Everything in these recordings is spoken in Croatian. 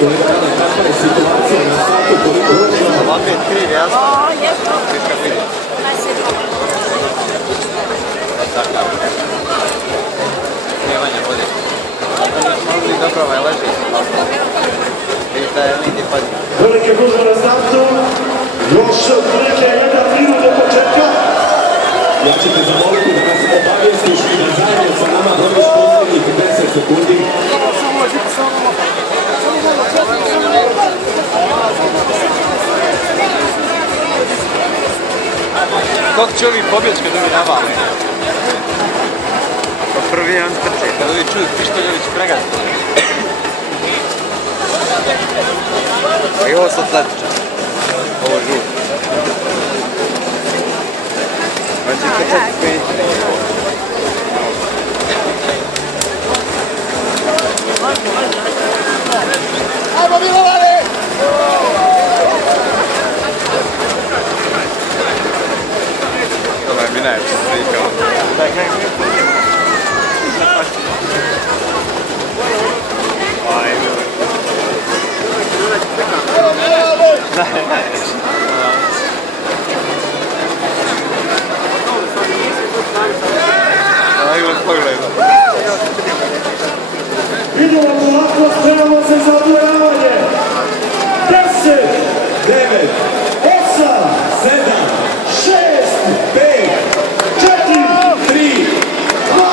Kakva je situacija na satu koliko ročeva? Ovako je kriv, jasno? O, jesno. Viska kriv. Snimanje vode. Mogli dobro ovaj leži. Vidite da je nigdje pazi. Velike gužve na startu. Još otprilike 1 minut do početka. Ja ću te zamoliti da nas obavijestiš i da zajedno sa nama brojiš posljednjih 10 sekundi. Koliko će ovi pobjeći kad ovi navali? Pa prvi jedan trče. Kad ovi čuju Pištoljević pregaziti. I ovo su atletiča. Ovo je žut. Znači trčati spiniti. Ajmo Milovane! Ovo je mi najveća slika. Idemo polako, spremamo se za odvojavanje. 10, 9, 8, 7, 6, 5, 4, 3, 2,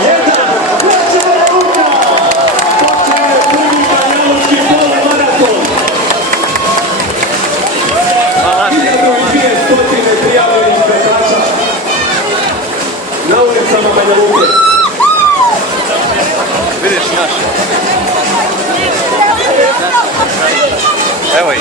1. krećemo ruka! Počinje prvi Banjalučki polumaraton. Idemo i 200 prijavljenih trkača na ulicama Banja Luke. Vidiš naše. Evo ih.